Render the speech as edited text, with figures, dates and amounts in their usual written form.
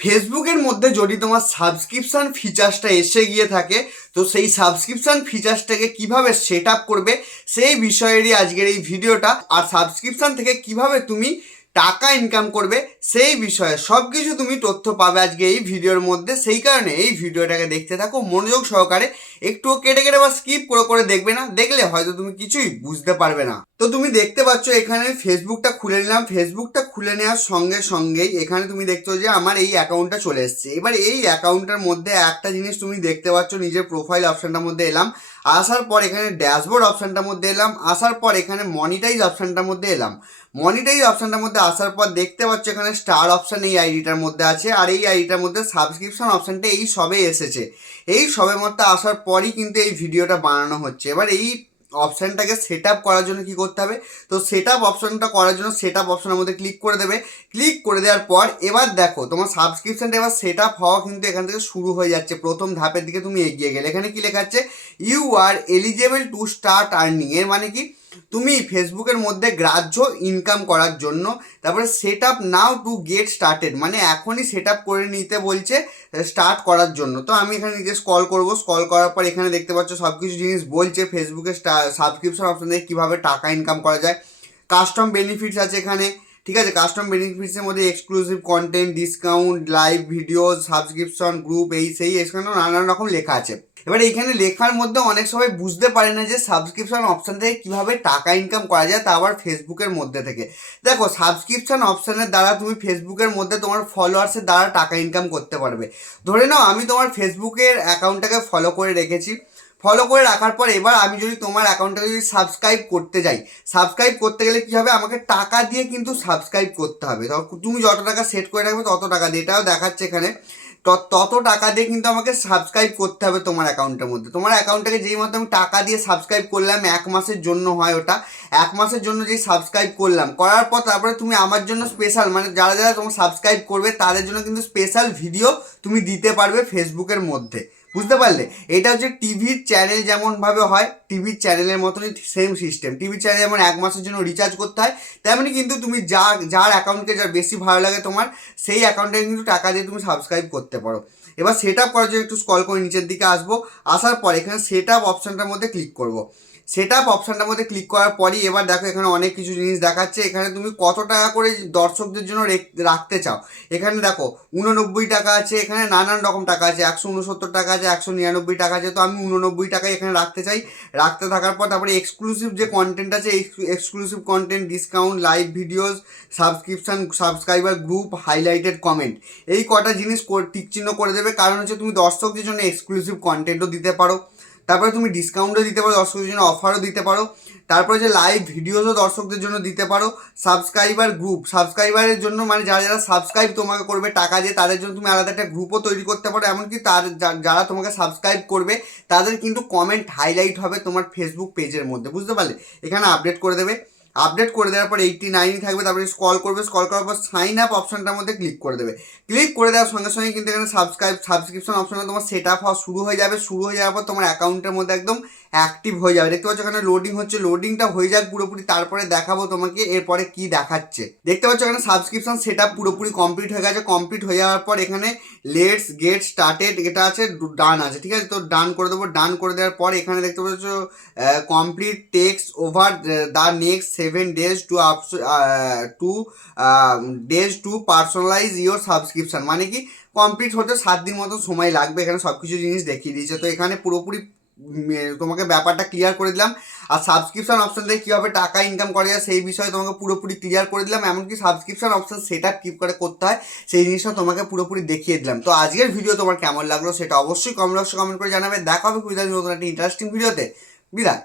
ফেসবুকের মধ্যে যদি তোমার সাবস্ক্রিপশন ফিচার্সটা এসে গিয়ে থাকে, তো সেই সাবস্ক্রিপশন ফিচার্সটাকে কিভাবে সেট আপ করবে সেই বিষয়েরই আজকের এই ভিডিওটা। আর সাবস্ক্রিপশন থেকে কিভাবে তুমি টাকা ইনকাম করবে সেই বিষয়ে সব কিছু তুমি তথ্য পাবে আজকে এই ভিডিওর মধ্যে। সেই কারণে এই ভিডিওটাকে দেখতে থাকো মনোযোগ সহকারে, একটুও কেটে কেটে বা স্কিপ করে করে দেখবে না, দেখলে হয়তো তুমি কিছুই বুঝতে পারবে না। তো তুমি দেখতে পাচ্ছ এখানে ফেসবুকটা খুলে নিলাম। ফেসবুকটা খুলে নেওয়ার সঙ্গে সঙ্গেই এখানে তুমি দেখছো যে আমার এই অ্যাকাউন্টটা চলে এসছে। এবার এই অ্যাকাউন্টের মধ্যে একটা জিনিস তুমি দেখতে পাচ্ছ, নিজের প্রোফাইল অপশনটার মধ্যে এলাম, আসার পর এখানে ড্যাশবোর্ড অপশনটার মধ্যে এলাম, আসার পর এখানে মনিটাইজ অপশনটার মধ্যে এলাম। মনিটাইজ অপশনটার মধ্যে আসার পর দেখতে পাচ্ছ এখানে স্টার অপশন এই আইডিটার মধ্যে আছে, আর এই আইডিটার মধ্যে সাবস্ক্রিপশন অপশনটা এই সবে এসেছে। এই সবে মধ্যে আসার পরই কিন্তু এই ভিডিওটা বানানো হচ্ছে। এবার এই অপশানটাকে সেট আপ করার জন্য কি করতে হবে, তো সেট আপ অপশনটা করার জন্য সেট আপ অপশনের মধ্যে ক্লিক করে দেবে। ক্লিক করে দেওয়ার পর এবার দেখো তোমার সাবস্ক্রিপশনটা এবার সেট আপ হওয়া কিন্তু এখান থেকে শুরু হয়ে যাচ্ছে। প্রথম ধাপের দিকে তুমি এগিয়ে গেলে এখানে কি লেখা আছে, you are eligible to start earning. এর মানে কি, তুমি ফেসবুকের মধ্যে গ্রাহ্য ইনকাম করার জন্য। তারপরে set up now to get started, মানে এখনই সেট আপ করে নিতে বলছে স্টার্ট করার জন্য। তো আমি এখানে নিজে স্ক্রল করব, স্ক্রল করার পর এখানে দেখতে পাচ্ছ সব কিছু জিনিস বলছে ফেসবুকের সাবস্ক্রিপশন অপশন থেকে কীভাবে টাকা ইনকাম করা যায়। কাস্টম বেনিফিটস আছে এখানে, ঠিক আছে। কাস্টম বেনিফিটসের মধ্যে exclusive content, discount, live video, subscription, group, এই সেই এখানেও নানান রকম লেখা আছে। এবার এইখানে লেখার মধ্যে অনেক সময় বুঝতে পারে না যে সাবস্ক্রিপশন অপশন থেকে কিভাবে টাকা ইনকাম করা যায়, তা আবার ফেসবুকের মধ্যে থেকে। দেখো, সাবস্ক্রিপশন অপশনের দ্বারা তুমি ফেসবুকের মধ্যে তোমার ফলোয়ার্সের দ্বারা টাকা ইনকাম করতে পারবে। ধরে নাও আমি তোমার ফেসবুকের অ্যাকাউন্টটাকে ফলো করে রেখেছি। ফলো করে রাখার পর এবার আমি যদি তোমার অ্যাকাউন্টটাকে যদি সাবস্ক্রাইব করতে যাই, সাবস্ক্রাইব করতে গেলে কী হবে, আমাকে টাকা দিয়ে কিন্তু সাবস্ক্রাইব করতে হবে। তুমি যত টাকা সেট করে রাখবে তত টাকা দিয়ে, এটাও দেখাচ্ছে এখানে, তত টাকা দিয়ে কিন্তু আমাকে সাবস্ক্রাইব করতে হবে তোমার অ্যাকাউন্টের মধ্যে। তোমার অ্যাকাউন্টটাকে যেই মতো আমি টাকা দিয়ে সাবস্ক্রাইব করলাম, 1 মাসের জন্য হয় ওটা, 1 মাসের জন্য যেই সাবস্ক্রাইব করলাম, করার পর তারপরে তুমি আমার জন্য স্পেশাল, মানে যারা যারা তোমার সাবস্ক্রাইব করবে তাদের জন্য কিন্তু স্পেশাল ভিডিও তুমি দিতে পারবে ফেসবুকের মধ্যে। বুঝতে পারলে? এটা হচ্ছে টিভির চ্যানেল যেমনভাবে হয়, টিভির চ্যানেলের মতনই সেম সিস্টেম। টিভির চ্যানেল যেমন 1 মাসের জন্য রিচার্জ করতে হয়, তেমনি কিন্তু তুমি যার অ্যাকাউন্টকে যার বেশি ভালো লাগে তোমার, সেই অ্যাকাউন্টে কিন্তু টাকা দিয়ে তুমি সাবস্ক্রাইব করতে পারো। এবার সেট আপ করার জন্য একটু স্ক্রল করে নিচের দিকে আসবো, আসার পর এখানে সেট আপ অপশানটার মধ্যে ক্লিক করবো। সেট আপ অপশানটার মধ্যে ক্লিক করার পরই এবার দেখো এখানে অনেক কিছু জিনিস দেখাচ্ছে। এখানে তুমি কত টাকা করে দর্শকদের জন্য রাখতে চাও। এখানে দেখো 89 টাকা আছে, এখানে নানান রকম টাকা আছে, 169 টাকা আছে, 199 টাকা আছে। তো আমি 89 টাকায় এখানে রাখতে চাই। রাখতে থাকার পর তারপরে এক্সক্লুসিভ যে কন্টেন্ট আছে, exclusive content, discount, live videos, subscription, subscriber, group, highlighted comment, এই কটা জিনিস টিক চিহ্ন করে দেবে। কারণ হচ্ছে তুমি দর্শকদের জন্য এক্সক্লুসিভ কন্টেন্টও দিতে পারো, তারপরে তুমি ডিসকাউন্টও দিতে পারো, দর্শকদের জন্য অফারও দিতে পারো, তারপরে যে লাইভ ভিডিওসও দর্শকদের জন্য দিতে পারো, সাবস্ক্রাইবার গ্রুপ, সাবস্ক্রাইবারের জন্য মানে যারা যারা সাবস্ক্রাইব তোমাকে করবে টাকা দিয়ে, তাদের জন্য তুমি আলাদা একটা গ্রুপও তৈরি করতে পারো। এমনকি যারা তোমাকে সাবস্ক্রাইব করবে তাদের কিন্তু কমেন্ট হাইলাইট হবে তোমার ফেসবুক পেজের মধ্যে। বুঝতে পারলে? এখানে আপডেট করে দেবে। আপডেট করে দেওয়ার পর 89 থাকবে, তারপরে স্ক্রল করবে, স্ক্রল করার পর সাইন আপ অপশনটার মধ্যে ক্লিক করে দেবে। ক্লিক করে দেওয়ার সঙ্গে সঙ্গে কিন্তু এখানে সাবস্ক্রিপশন অপশনে তোমার সেট আপ হওয়া শুরু হয়ে যাবে। শুরু হয়ে যাওয়ার পর তোমার অ্যাকাউন্টের মধ্যে একদম অ্যাক্টিভ হয়ে যাবে। দেখতে পাচ্ছ এখানে লোডিং হচ্ছে, লোডিংটা হয়ে যাক পুরোপুরি, তারপরে দেখাবো তোমাকে এরপরে কি দেখাচ্ছে। দেখতে পাচ্ছ এখানে সাবস্ক্রিপশন সেট আপ পুরোপুরি কমপ্লিট হয়ে গেছে। কমপ্লিট হয়ে যাওয়ার পর এখানে লেটস গেট স্টার্টেড এটা আছে, ডান আছে, ঠিক আছে। তো ডান করে দেবো। ডান করে দেওয়ার পর এখানে দেখতে পাচ্ছ complete tasks over the next 7 days to personalise your subscription, মানে কি কমপ্লিট হতে 7 দিন মতো সময় লাগবে। এখানে সব কিছু জিনিস দেখিয়ে দিয়েছে। তো এখানে পুরোপুরি তোমাকে ব্যাপারটা ক্লিয়ার করে দিলাম। আর সাবস্ক্রিপশন অপশন থেকে কীভাবে টাকা ইনকাম করা যায় সেই বিষয়ে তোমাকে পুরোপুরি ক্লিয়ার করে দিলাম। এমনকি সাবস্ক্রিপশন অপশন সেট আপ কী করে করতে হয় সেই জিনিসটা তোমাকে পুরোপুরি দেখিয়ে দিলাম। তো আজকের ভিডিও তোমার কেমন লাগলো সেটা অবশ্যই কমেন্ট বক্সে কমেন্ট করে জানাবে। দেখা হবে খুবই নতুন একটা ইন্টারেস্টিং ভিডিওতে। বিদায়।